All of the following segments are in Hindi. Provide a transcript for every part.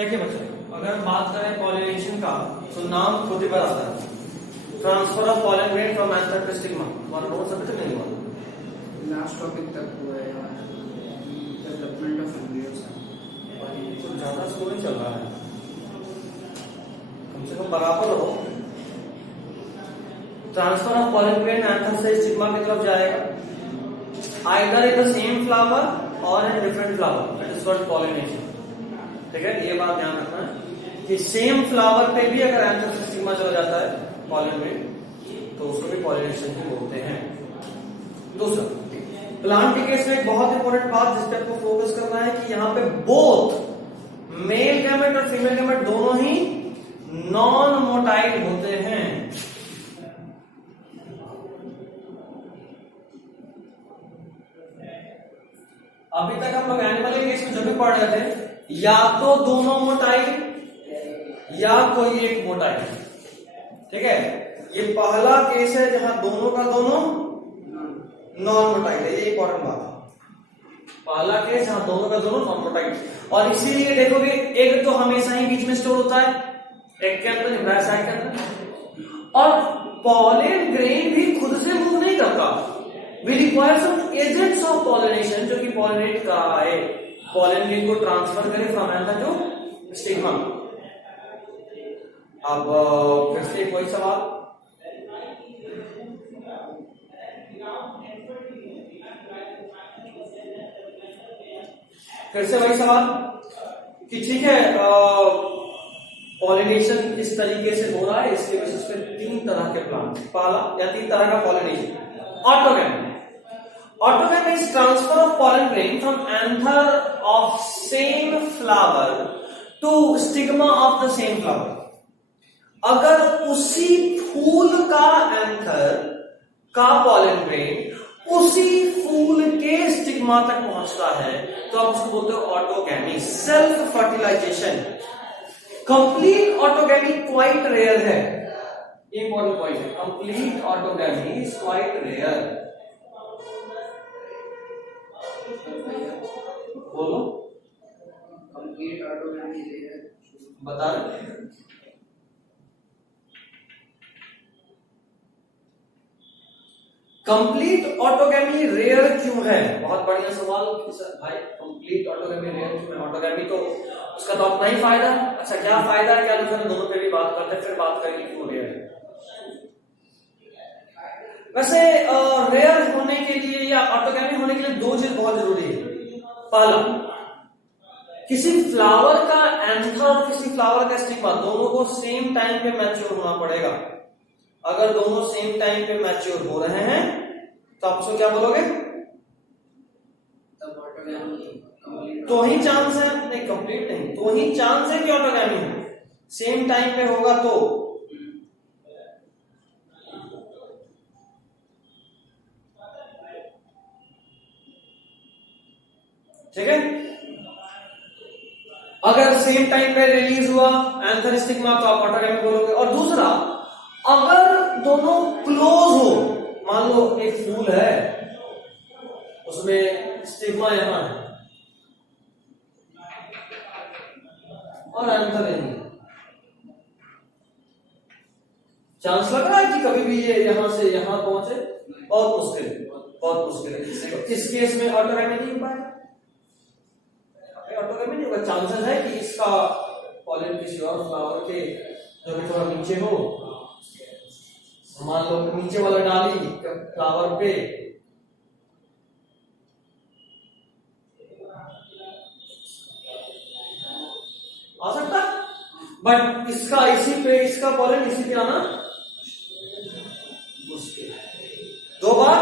देखिए बच्चों, अगर बात करें पॉलिनेशन का तो नाम खुद ही बताता है, transfer of pollen grain from anther to stigma. तुम्हारा नोट्स अभी तक नहीं हुआ? लास्ट टॉपिक तक हुआ है यार, डेवलपमेंट ऑफ एम्ब्रियोस। कुछ ज्यादा स्लो नहीं चल रहा है, कम से कम बराबर हो। Transfer of pollen grain anther से स्टिग्मा की तरफ जाएगा, either in the same flower और in different flower, it is called pollination. ठीक है, ये बात ध्यान रखना है कि सेम फ्लावर पे भी अगर एंथर से स्टिग्मा चला जाता है पॉलन ग्रेन तो उसको भी पॉलिनेशन ही बोलते हैं। दूसरा, प्लांट के केस में एक बहुत इंपॉर्टेंट बात जिस पे आपको फोकस करना है कि यहाँ पे बोथ मेल गैमेट और फीमेल गैमेट दोनों ही नॉन मोटाइल होते हैं। अभी तक हम लोग एनिमल के केस में जो भी पढ़ रहे थे, या तो दोनों मोटाइल या कोई एक मोटाइल। ठीक है, ये पहला केस है जहां दोनों का दोनों नॉन मोटाइल है, ये इंपॉर्टेंट बात है। पहला केस जहां दोनों का दोनों नॉन मोटाइल, और इसीलिए देखोगे एक तो हमेशा ही बीच में स्टोर होता है एक के अंदर, एम्ब्रायो साइड के अंदर, और पॉलन ग्रेन भी खुद से मूव नहीं करता। We require some agents of pollination जो कि पॉलिनेट कराए, पॉलन ग्रेन को ट्रांसफर करे फ्रॉम एंथर टू स्टिग्मा। अब फिर से कोई सवाल? फिर से वही सवाल कि ठीक है, पॉलिनेशन किस तरीके से हो रहा है, इसके बेसिस पे तीन तरह के प्लांट, पहला या तीन तरह का pollination. Autogamy, autogamy is transfer of pollen grain from anther of same flower to stigma of the same flower. अगर उसी फूल का एंथर का पॉलन ग्रेन उसी फूल के स्टिग्मा तक पहुंचता है तो आप उसको बोलते हो autogamy, self fertilisation. Complete autogamy quite rare है, इंपॉर्टेंट पॉइंट है, complete autogamy is quite rare. बोलो, कंप्लीट ऑटोगैमी रेयर बता रहे। कंप्लीट ऑटोगैमी रेयर क्यों है? बहुत बढ़िया सवाल भाई, कंप्लीट ऑटोगैमी रेयर क्यों है? ऑटोगैमी तो उसका तो अपना ही फायदा। अच्छा, क्या फायदा है, क्या नुकसान, दोनों पे भी बात करते हैं, फिर बात करेंगे क्यों रेयर है। वैसे रेयर होने के लिए या ऑटोगैमी होने के लिए दो चीज बहुत जरूरी है। पहला, किसी फ्लावर का एंथर और किसी फ्लावर का स्टिग्मा दोनों को सेम टाइम पे मैच्योर होना पड़ेगा। अगर दोनों सेम टाइम पे मैच्योर हो रहे हैं तो आप उसको क्या बोलोगे? तब ऑटोगैमी तो ही चांस है, नहीं कंप्लीट नहीं, तो ही चांस है कि ऑटोगैमी हो। सेम टाइम पे होगा तो ठीक है। अगर सेम टाइम पे रिलीज हुआ एंथर स्टिग्मा तो आप ऑटोगैमी बोलोगे। और दूसरा, अगर दोनों क्लोज हो, मान लो एक फूल है उसमें स्टिग्मा यहां है और एंथर नहीं, चांस लग रहा है कि कभी भी ये यहां से यहां पहुंचे? बहुत मुश्किल है, बहुत मुश्किल है। इस केस में ऑटोगैमी नहीं हो पाएगा, ऑटोगैमी नहीं होगा। चांसेस है कि इसका पॉलन किसी और फ्लावर के जो भी थोड़ा नीचे हो, मान लो नीचे वाला डाली फ्लावर पे आ सकता, बट इसका इसी पे, इसका पॉलन इसी पे आना मुश्किल है। दो बार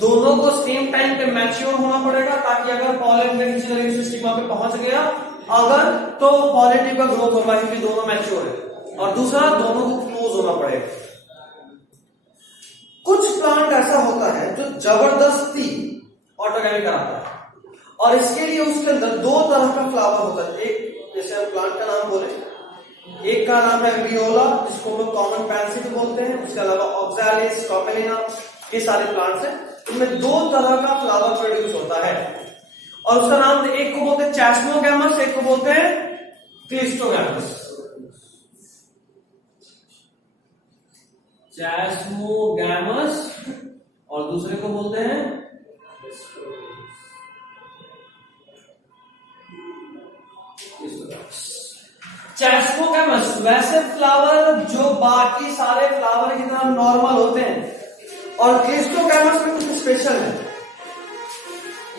दोनों को सेम टाइम पे मैच्योर होना पड़ेगा ताकि अगर पॉलन के नीचे लगे स्टिग्मा पे पहुंच गया अगर, तो पॉलिनेटिव का ग्रोथ होगा क्योंकि दोनों मैच्योर है। और दूसरा, दोनों को क्लोज होना पड़ेगा। कुछ प्लांट ऐसा होता है जो जबरदस्ती ऑटोगैमी कराता है, और इसके लिए उसके अंदर दो तरह का फ्लावर होता है। एक, जैसे हम प्लांट का नाम बोले, एक का नाम है वियोला जिसको हम लोग कॉमन पैंसिल बोलते हैं, उसके अलावा ऑक्सैलिस, कॉमेलिना, ये सारे प्लांट्स हैं। इनमें दो तरह का फ्लावर प्रोड्यूस होता है और उसका नाम, एक को बोलते हैं चैस्मोगैमस, एक को बोलते हैं क्लिस्टोगैमस, चैस्मोगैमस, और दूसरे को बोलते हैं चैस्मोगैमस। वैसे फ्लावर जो बाकी सारे फ्लावर की तरह नॉर्मल होते हैं, और क्लिस्टोगैमस में कुछ स्पेशल है।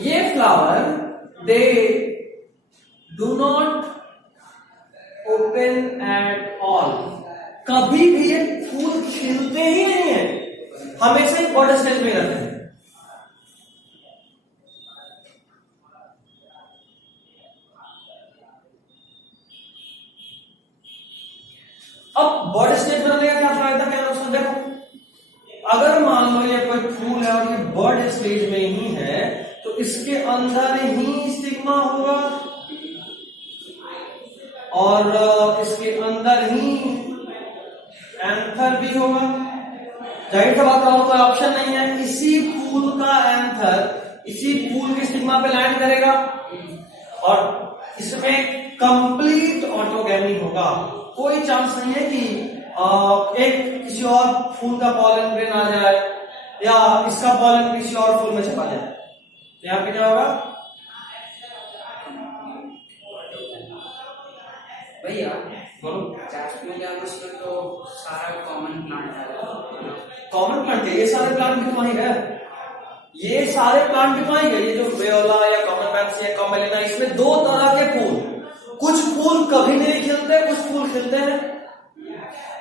ये flower they do not open at all, कभी भी ये फूल खिलते ही नहीं है, हमेशा एक बर्ड स्टेज में रहते हैं। अब बर्ड स्टेज में रहने का क्या फायदा, क्या नुकसान? देखो, अगर मान लो ये कोई फूल है और ये बर्ड स्टेज में ही है, तो इसके अंदर ही स्टिग्मा होगा और इसके अंदर ही एंथर भी होगा। जाहिर सा बात है, कोई ऑप्शन नहीं है, इसी फूल का एंथर इसी फूल के स्टिग्मा पे लैंड करेगा और इसमें कंप्लीट ऑटोगैमी होगा। कोई चांस नहीं है कि एक किसी और फूल का पॉलन ग्रेन आ जाए या इसका पॉलन किसी और फूल में छपा जाए। तो यहाँ पे क्या होगा भैया? चैस्मोगैमस में तो सारा कॉमन प्लांट है। कॉमन प्लांट है, ये सारे प्लांट भी तो वहीं है, ये सारे प्लांट भी तो वहीं है। ये जो वेओला या कॉमन पैंसी या कॉमेलिना, इसमें दो तरह के फूल, कुछ फूल कभी नहीं खिलते, कुछ फूल खिलते हैं।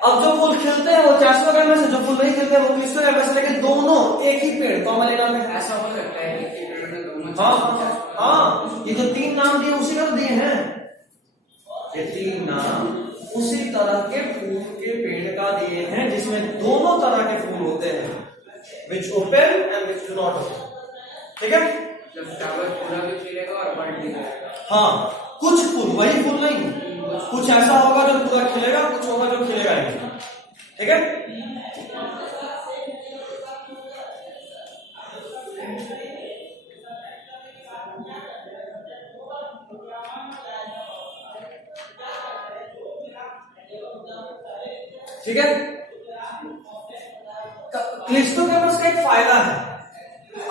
अब जो फूल खिलते हैं वो चैस्मोगैमस है, जो फूल नहीं खिलते वो क्लिस्टोगैमस है, लेकिन दोनों एक ही पेड़ कॉमेलिना में। ऐसा हो सकता है कि पेड़ में दोनों? हाँ, ये जो तीन नाम दिए उसी का दिए हैं, ये तीन नाम उसी तरह के फूल के पेड़ का दिए हैं जिसमें दोनों तरह के फूल होते हैं, which open and which do not open. ठीक है, जब फ्लावर पूरा भी खिलेगा और बर्ड भी खिलेगा। हाँ, कुछ फूल, वही फूल नहीं, कुछ ऐसा होगा जो पूरा खिलेगा, कुछ होगा जो खिलेगा नहीं। ठीक है, ठीक है। क्लिस्टोगैमस का एक फायदा है,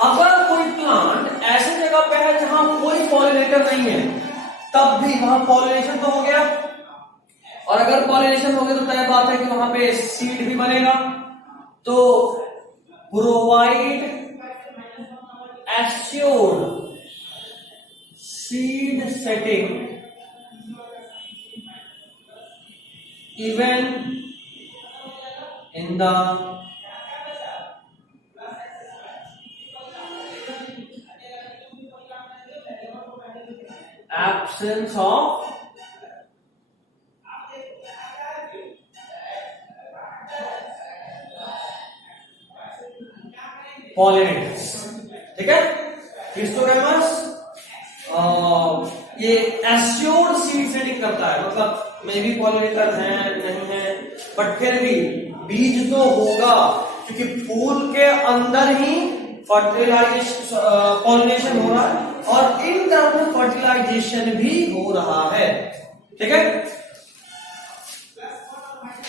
अगर कोई प्लांट ऐसी जगह पे है जहां कोई पॉलिनेटर नहीं है, तब भी वहां पॉलिनेशन तो हो गया, और अगर पॉलिनेशन हो गया तो तय बात है कि वहां पे सीड भी बनेगा। तो provide assured seed setting even in the absence of pollinators। ठीक है, क्लिस्टोगैमस ये एश्योर्ड सीड सेटिंग करता है, मतलब मे भी पॉलिनेटर है नहीं है, बट फिर भी बीज तो होगा, क्योंकि फूल के अंदर ही फर्टिलाइजेशन पॉलिनेशन हो रहा है और इन टर्म फर्टिलाइजेशन भी हो रहा है। ठीक है,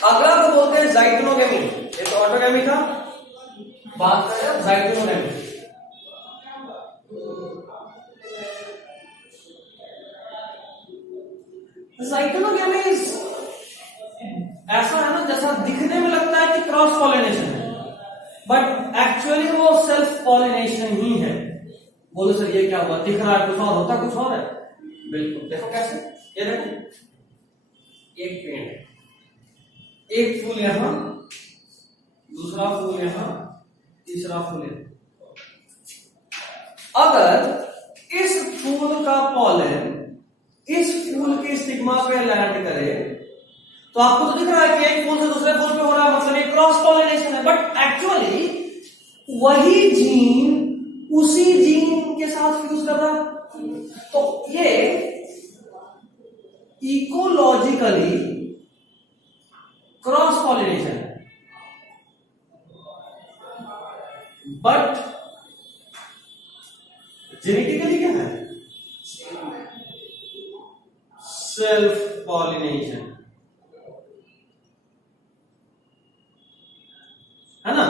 अगला को बोलते हैं जाइगोनोगेमी। ये तो ऑटोगेमी था, बात करें जाइगोनोगेमी। जाइगोनोगेमी ऐसा है ना, जैसा दिखने में लगता है कि क्रॉस पॉलिनेशन है, बट एक्चुअली वो सेल्फ पॉलिनेशन ही है। बोलो सर ये क्या हुआ, दिख रहा है कुछ और, होता कुछ और है। बिल्कुल, देखो कैसे, ये देखो, एक पेड़ है, एक फूल यहां, दूसरा फूल यहां, तीसरा फूल यहां। अगर इस फूल का पॉलन इस फूल के स्टिग्मा पे लैंड करे तो आपको तो दिख रहा है कि एक फूल से दूसरे फूल पे हो रहा है, मतलब एक क्रॉस पॉलिनेशन है, बट एक्चुअली वही जीन उसी जीन के साथ फ्यूज कर रहा है। तो ये इकोलॉजिकली क्रॉस पॉलिनेशन है, बट जेनेटिकली क्या है, सेल्फ सेल्फ पॉलिनेशन, है ना।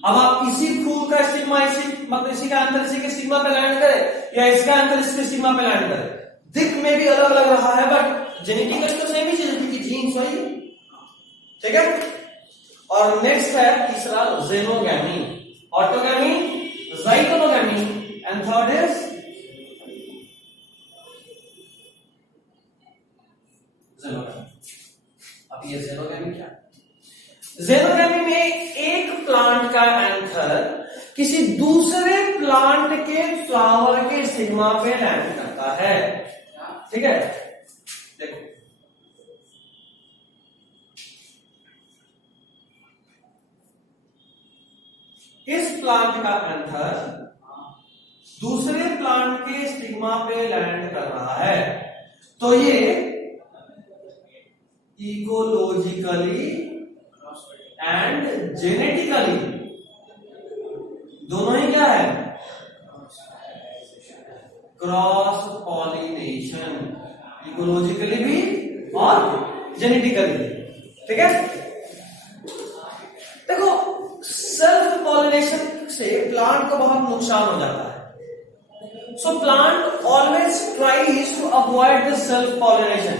अब आप इसी फूल का स्टिग्मा इसी का आंसर इसी के स्टिग्मा पे लैंड करे या इसका आंसर इसके स्टिग्मा पे लैंड करे, दिख में भी अलग अलग रहा है बट जेनेटिकली तो सेम ही चीज है क्योंकि जीन्स वही, ठीक है। और नेक्स्ट है तीसरा जेनोगैमी, ऑटोगैमी, ज़ाइगोनोगैमी एंड थर्ड इज जेनोगैमी। अब ये जेनोगैमी क्या है? जेनोगैमी में एक प्लांट का एंथर किसी दूसरे प्लांट के फ्लावर के स्टिग्मा पे लैंड करता है, ठीक है। देखो इस प्लांट का एंथर दूसरे प्लांट के स्टिग्मा पे लैंड कर रहा है, तो ये इकोलॉजिकली एंड जेनेटिकली दोनों ही क्या है? क्रॉस पॉलिनेशन, इकोलॉजिकली भी और जेनेटिकली भी, ठीक है। देखो सेल्फ पॉलिनेशन से प्लांट को बहुत नुकसान हो जाता है, so plant always tries to avoid this self pollination,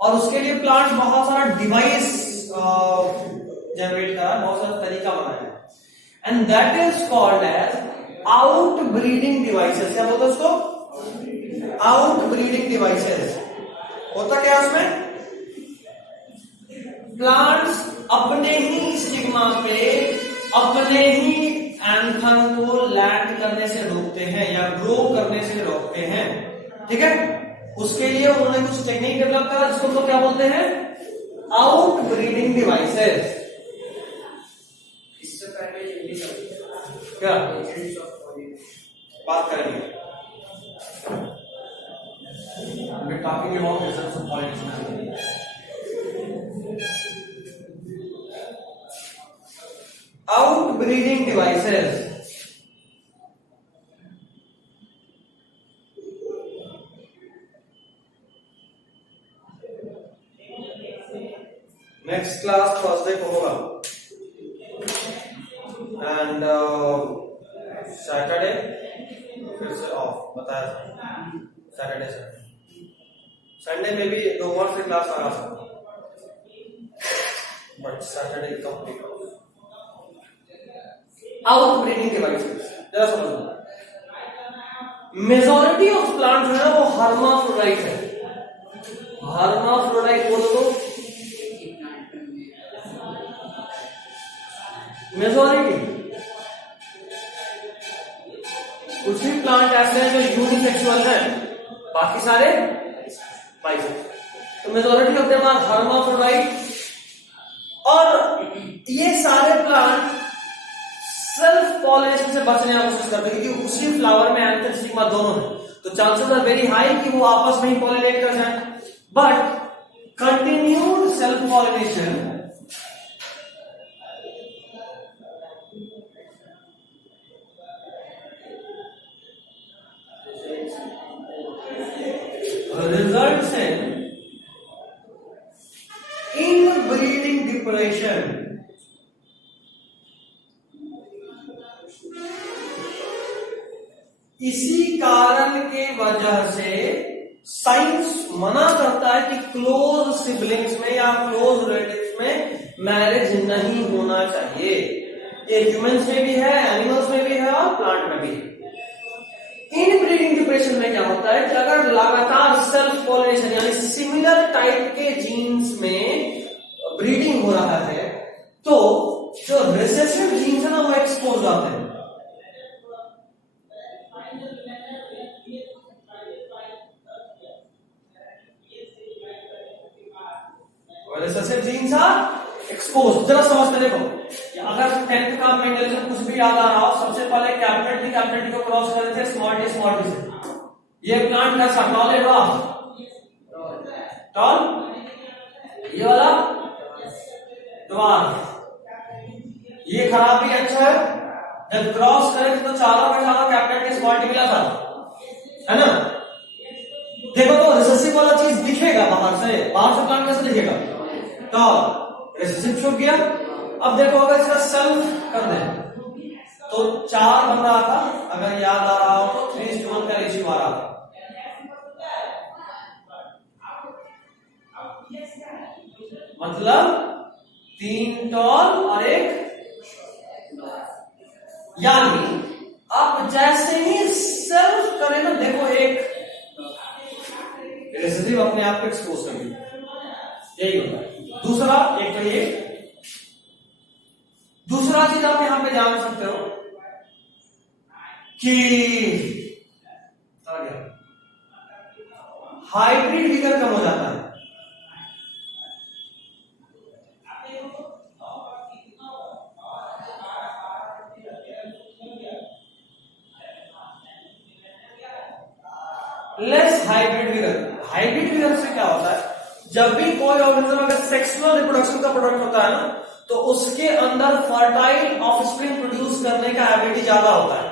और उसके लिए प्लांट बहुत सारा डिवाइस जनरेट करा, बहुत सारा तरीका बनाया है, and that is called as out breeding devices. क्या बोलते हैं उसको? Out breeding devices. होता क्या है उसमें? प्लांट्स अपने ही स्टिग्मा पे अपने ही एंथर को लैंड करने से रोकते हैं या ग्रो करने से रोकते हैं, ठीक है। उसके लिए उन्होंने कुछ टेक्निक डेवलप करा जिसको तो क्या बोलते हैं? Out breeding devices. इससे पहले क्या बात करेंगे? Talking about results of pollination. Out breeding devices next class Thursday को होगा एंड सैटरडे फिर से ऑफ बताया था। सैटरडे संडे में भी दोपहर से क्लास लगा सकता, but Saturday complete of. Out breeding devices जरा समझो, मेजॉरिटी ऑफ प्लांट है ना वो हर्माफ्रोडाइट है। हर्माफ्रोडाइट बोलो तो मेजॉरिटी। कुछ ही प्लांट ऐसे हैं जो यूनिसेक्सुअल हैं, बाकी सारे बाइसेक्सुअल। तो majority of them are hermaphrodite, और ये सारे प्लांट सेल्फ पॉलिनेशन से बचने की कोशिश करते हैं क्योंकि उसी फ्लावर में एंथर स्टिग्मा दोनों है, तो चांसेस आर वेरी हाई कि वो आपस में ही पॉलिनेट कर जाए। But continued self pollination results in inbreeding depression। इसी कारण के वजह से साइंस मना करता है कि क्लोज सिबलिंग्स में या क्लोज रिलेटिव्स में मैरिज नहीं होना चाहिए। ये ह्यूमंस में भी है, एनिमल्स में भी है और प्लांट में भी है। इनब्रीडिंग डिप्रेशन में क्या होता है कि अगर लगातार सेल्फ पॉलिनेशन यानी सिमिलर टाइप के जीन्स में ब्रीडिंग हो रहा है तो जो रिसेसिव जीन्स है ना वो एक्सपोज होते हैं। Recessive genes are expose. जरा समझते देखो, अगर 10th का मेंटलिज्म कुछ भी याद आ रहा हो, सबसे पहले कैपिटल डी को क्रॉस कर देते स्मॉल डी से। ये प्लांट कैसा? टॉल है ड्वार्फ? टॉल। ये वाला ड्वार्फ। ये खराब भी अच्छा है, जब क्रॉस करें तो चारों का चारों कैपिटल डी स्मॉल डी मिला था, है ना। देखो तो रिसेसिव वाला चीज दिख दिखेगा बाहर से प्लांट कैसे दिखेगा? तो रिसेसिव छुप गया। अब देखो अगर इसका सेल्फ कर दे तो 4 बन रहा था, अगर याद आ रहा हो तो 3:1 का रेशियो आ रहा था। मतलब 3 टॉल और 1, यानी आप जैसे ही सेल्फ करें ना, देखो एक रेसिडिव अपने आप को एक्सपोज कर दिया, यही होता है। दूसरा एक तो ये, दूसरा चीज आप यहां पे जान सकते हो कि हाइब्रिड विगर कम हो जाता है। Less hybrid vigour. Hybrid vigour से क्या होता है, जब भी कोई ऑर्गेनिज्म अगर सेक्सुअल रिप्रोडक्शन का प्रोडक्ट होता है ना, तो उसके अंदर फर्टाइल ऑफस्प्रिंग प्रोड्यूस करने का एबिलिटी ज्यादा होता है।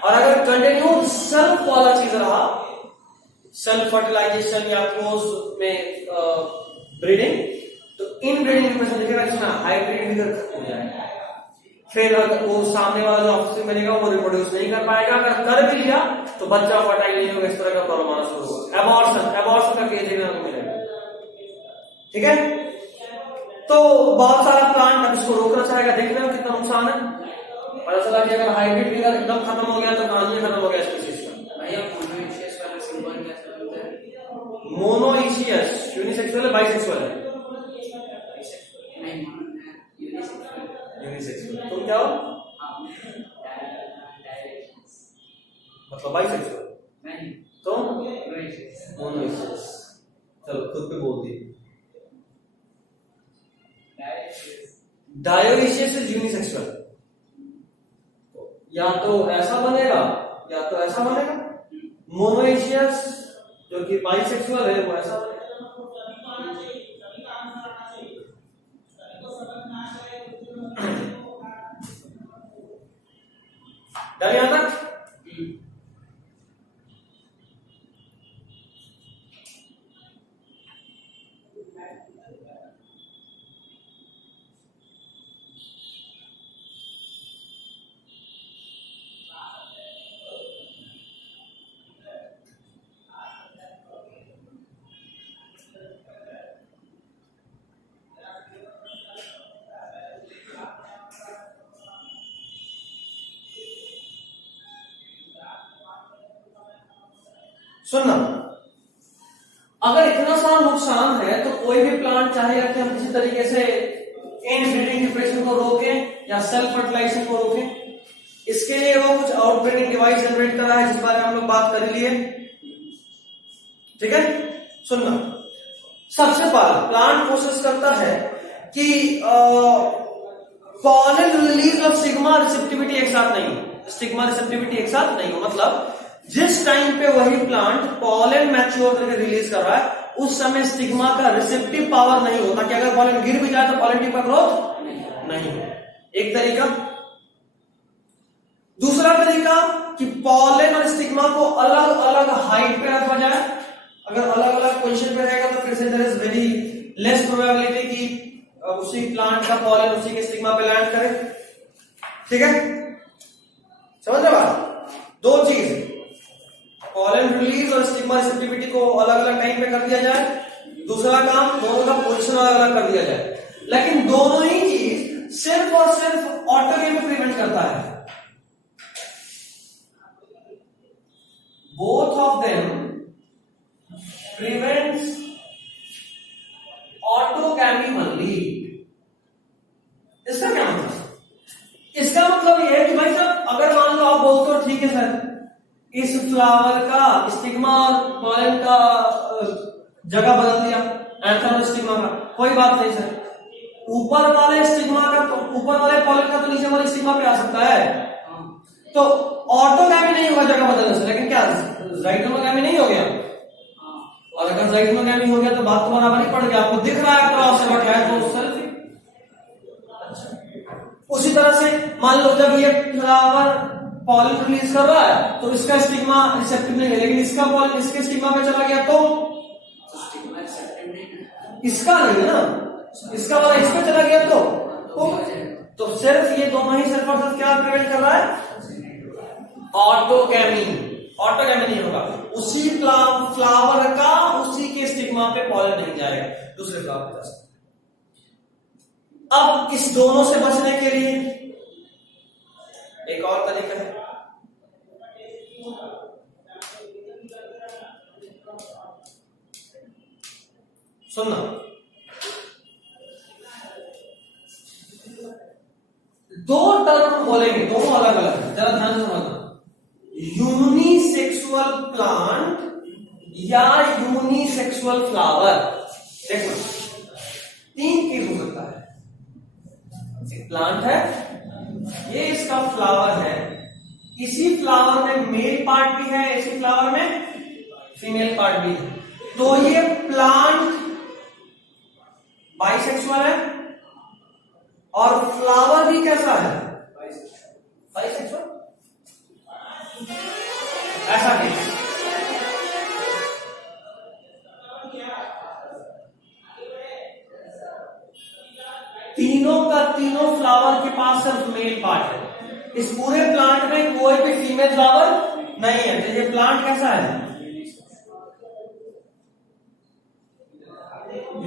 और अगर कंटिन्यू सेल्फ वाला चीज रहा, सेल्फ फर्टिलाइजेशन या क्लोज में ब्रीडिंग, तो इन ब्रीडिंग में दिखेगा जिसमें हाइब्रिड विगर खत्म हो जाएगा। फिर वो सामने वाला जो ऑफस्प्रिंग बनेगा वो रिप्रोड्यूस नहीं कर पाएगा, अगर कर भी लिया तो बच्चा फर्टाइल नहीं होगा, इस तरह का प्रॉब्लम आना शुरू होगा। एबॉर्शन का केस देखने को मिलेगा। ठीक है, तो बहुत सारा प्लांट अब इसको रोकना चाहेगा। देख रहे हो कितना नुकसान है। पता चला कि अगर हाइब्रिड विगर एकदम खत्म हो गया तो कहानी खत्म हो गया स्पीशीज का। भैया मोनोइशियस वाला सिंबल कैसे बनता है? मोनोइशियस यूनिसेक्सुअल है, बाइसेक्सुअल है? नहीं, यूनिसेक्सुअल। तुम क्या हो? मतलब बाइसेक्सुअल नहीं तो मोनोइशियस। चलो खुद पे बोल दी। डायोइशियस इज यूनिसेक्सुअल। या तो ऐसा बनेगा या तो ऐसा बनेगा। मोनोइशियस जो कि बाइसेक्सुअल है वो ऐसा बनेगा। डर यहां तक? सुनना, अगर इतना सारा नुकसान है तो कोई भी प्लांट चाहेगा कि हम किसी तरीके से इनब्रीडिंग डिप्रेशन को रोकें या सेल्फ फर्टिलाइजेशन को रोकें। इसके लिए वो कुछ आउटब्रीडिंग डिवाइस जनरेट कर रहा है, जिस बारे में हम लोग बात कर लिए। ठीक है, सुनना, सबसे पहले प्लांट कोशिश करता है कि pollen release of stigma receptivity एक साथ नहीं हो। स्टिग्मा रिसेप्टिविटी एक साथ नहीं हो मतलब जिस टाइम पे वही प्लांट पॉलन मैच्योर करके रिलीज कर रहा है उस समय स्टिग्मा का रिसेप्टिव पावर नहीं होता कि अगर पॉलन गिर भी जाए तो पॉलन ट्यूब का ग्रोथ नहीं हो। एक तरीका। दूसरा तरीका कि पॉलन और स्टिग्मा को अलग अलग हाइट पे रखा जाए। अगर अलग अलग पोजीशन पे रहेगा तो फिर से there is very less probability कि उसी प्लांट का पॉलन उसी के स्टिग्मा पे लैंड करे। ठीक है, समझ रहे बात? दो चीज, पॉलन रिलीज और स्टिग्मा रिसेप्टिविटी को अलग अलग टाइम पे कर दिया जाए। दूसरा काम, दोनों का पोजीशन अलग अलग कर दिया जाए। लेकिन दोनों ही चीज सिर्फ और सिर्फ ऑटोगेमी प्रिवेंट करता है। Both of them prevents autogamy only. इसका क्या मतलब? इसका मतलब यह है कि भाई साहब अगर मान लो आप बोलते हो ठीक है सर, इस फ्लावर का स्टिग्मा और पॉलन का जगह बदल दिया, एंथर और स्टिग्मा का, कोई बात नहीं सर। ऊपर वाले स्टिग्मा का तो ऊपर वाले पॉलन का तो नीचे वाले स्टिग्मा पे आ सकता है, तो ऑटोगैमी नहीं होगा जगह बदलने से। लेकिन क्या ज़ाइगोमोगैमी नहीं हो गया? और अगर ज़ाइगोमोगैमी हो गया तो बात तो बराबर ही पड़ गया। आपको दिख रहा है क्रॉस से, बट है तो सेल्फ। उसी तरह से मान लो जब ये फ्लावर पॉलन रिलीज कर रहा है तो इसका स्टिग्मा रिसेप्टिव नहीं है, लेकिन इसका पॉलन इसके स्टिग्मा पे चला गया तो इसका नहीं है ना, इसका वाला इस पे चला गया तो सिर्फ ये दोनों ही सिर्फ और सिर्फ क्या प्रिवेंट कर रहा है, ऑटोगैमी। ऑटोगैमी नहीं होगा, उसी फ्लावर का उसी के स्टिग्मा पे पॉलन नहीं जाएगा दूसरे फ्लावर पे जा सकता। अब इस दोनों से बचने के लिए एक और तरीका है, सुनना, दो टर्म बोलेंगे, दोनों अलग अलग है, जरा ध्यान से समझना। यूनिसेक्सुअल प्लांट या यूनिसेक्सुअल फ्लावर। देखो, तीन केस हो सकता है। एक प्लांट है, ये इसका फ्लावर है, इसी फ्लावर में मेल पार्ट भी है, इसी फ्लावर में फीमेल पार्ट भी है, तो ये प्लांट बाइसेक्सुअल है और फ्लावर भी कैसा है, बाइसेक्सुअल। ऐसा केस, तीनों का तीनों फ्लावर के पास सिर्फ मेल पार्ट है, इस पूरे प्लांट में कोई भी फीमेल फ्लावर नहीं है, तो ये प्लांट कैसा है,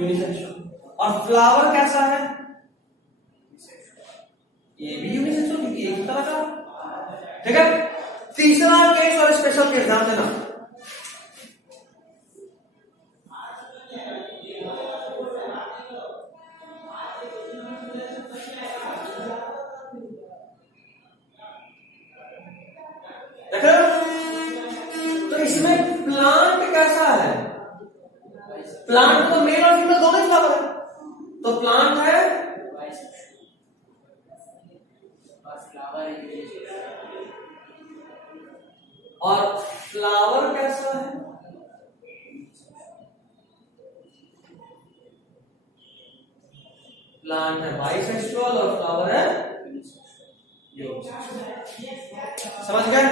यूनिसेक्सुअल। और फ्लावर कैसा है, ये भी यूनिसेक्सुअल, क्योंकि एक तरह का। ठीक है, तीसरा केस और स्पेशल केस ध्यान देना। देखो, तो इसमें प्लांट कैसा है, प्लांट तो मेल और फीमेल दोनों ही फ्लावर है, तो प्लांट है और फ्लावर कैसा है, प्लांट है बाइसेक्सुअल और फ्लावर है यूनिसेक्सुअल। समझ गए?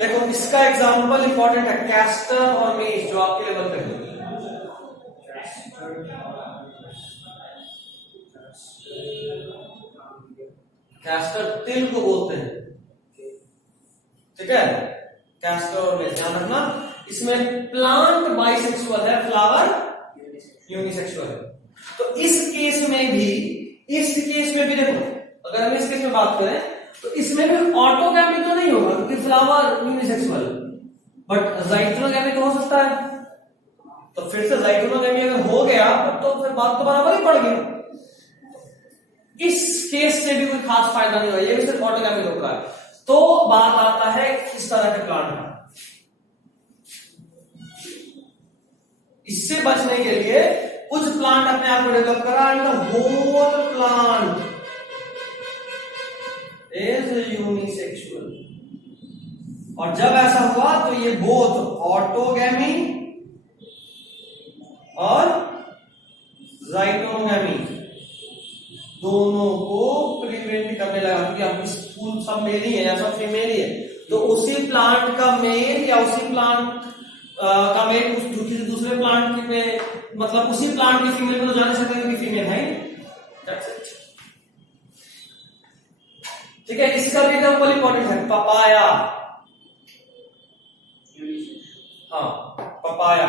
देखो, इसका एग्जांपल इंपॉर्टेंट है, कैस्टर और मेज, जो आपके लेवल पे है। कैस्टर तिल को बोलते हैं, ठीक है, कैस्टर और मेज ध्यान रखना। इसमें प्लांट बाइसेक्सुअल है, फ्लावर यूनिसेक्सुअल है। तो इस केस में भी देखो, अगर हम इस केस में बात करें तो इसमें भी ऑटोगैमी तो नहीं होगा क्योंकि फ्लावर यूनिसेक्सुअल, बट जाइगोनोगैमी तो हो सकता है। तो फिर से जाइगोनोगैमी अगर हो गया तो फिर बात तो बराबर ही पड़ गई। इस केस से भी कोई खास फायदा नहीं हुआ, ये भी सिर्फ ऑटोगैमी रोक रहा है। तो बात आता है इस तरह के प्लांट का। इससे बचने के लिए कुछ प्लांट अपने आप को डेवलप करा, and the whole plant is unisexual. और जब ऐसा हुआ तो ये बोथ ऑटोगैमी और जाइगोनोगैमी दोनों को प्रिवेंट करने लगा, क्योंकि अब इस फूल सब मेल ही है या सब फीमेल ही है, तो उसी प्लांट का मेल या उसी प्लांट का मेल दूसरे प्लांट में, मतलब उसी प्लांट की फीमेल में तो जान सकते हैं कि फीमेल है। ठीक है, इसका भी एग्जांपल इंपॉर्टेंट है, पपाया। हाँ, पपाया।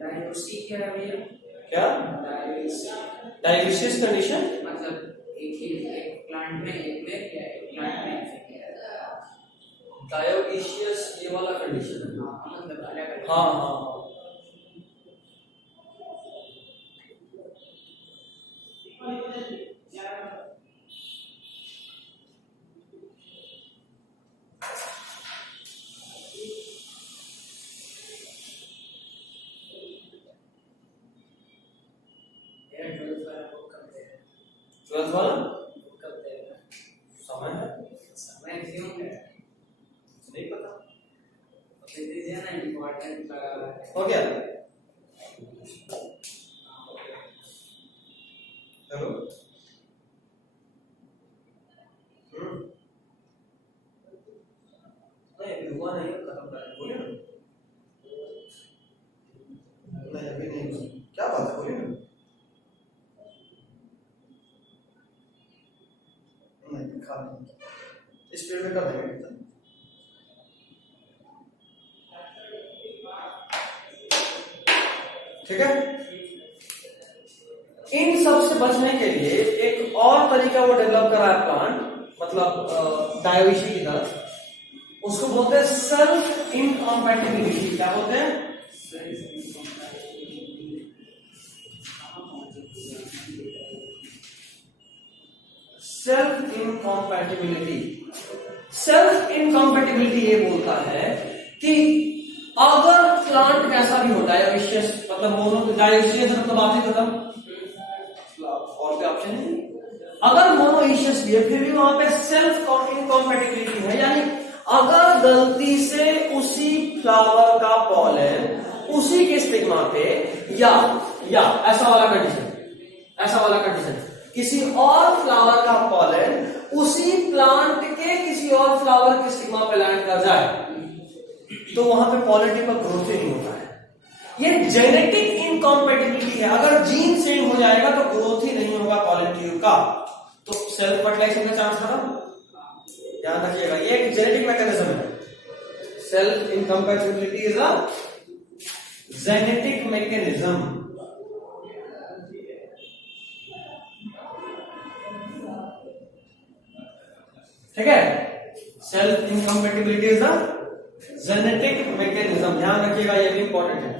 डायग्नोस्टिक क्या है भैया? क्या डायग्नोसिस कंडीशन, मतलब एक प्लांट में एक में या एक प्लांट में डायोइशियस, ये वाला कंडीशन है। मतलब अलग। हाँ हाँ हाँ, ट्वेल्थ वाला समय हो गया? हेलो, नहीं अभी हुआ नहीं, खत्म करें, बोलिए ना। नहीं अभी नहीं हुआ, क्या बात है, बोलिए ना। नहीं खा नहीं, इस पीरियड में कर देंगे। ठीक है, इन सब से बचने के लिए एक और तरीका वो डेवलप करा है प्लांट, मतलब डायोइशी की तरह, उसको बोलते हैं सेल्फ इनकॉम्पैटिबिलिटी। क्या बोलते हैं? सेल्फ इनकॉम्पैटिबिलिटी। सेल्फ इनकॉम्पैटिबिलिटी ये बोलता है कि अगर प्लांट कैसा भी हो, डायोइशियस मतलब मोनो, डायोइशियस मतलब बात ही खत्म, और कोई ऑप्शन नहीं। अगर मोनोइशियस भी है फिर भी वहां पे सेल्फ इनकॉम्पैटिबिलिटी है, यानी अगर गलती से उसी फ्लावर का पॉलन उसी के स्टिग्मा पे या ऐसा वाला कंडीशन किसी और फ्लावर का पॉलन उसी प्लांट के किसी और फ्लावर के स्टिग्मा पे लैंड कर जाए तो वहां पे पॉलन ट्यूब का ग्रोथ ही नहीं होता है। ये जेनेटिक इनकॉम्पैटिबिलिटी है, अगर जीन सेम हो जाएगा तो ग्रोथ ही नहीं होगा पॉलन ट्यूब का, तो सेल्फ फर्टिलाइजेशन का चांस खत्म। ध्यान रखिएगा, ये एक जेनेटिक मैकेनिज्म है। Self इनकॉम्पैटिबिलिटी is a genetic mechanism. ठीक है, self इनकॉम्पैटिबिलिटी is a genetic mechanism, ध्यान रखिएगा, ये भी इंपॉर्टेंट है।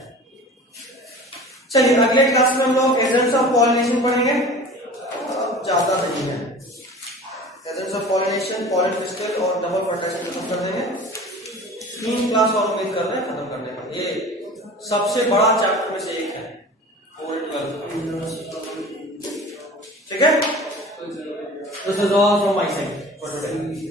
चलिए अगले क्लास में हम लोग एजेंट्स ऑफ पॉलिनेशन पढ़ेंगे, ज्यादा नहीं है। Agents of pollination, pollen crystal और डबल फर्टिलाइजेशन खत्म कर देंगे। 3 क्लास और उम्मीद कर रहे हैं खत्म कर देंगे। ये सबसे बड़ा चैप्टर में से एक है 4-12। ठीक है, this is all from my side for today.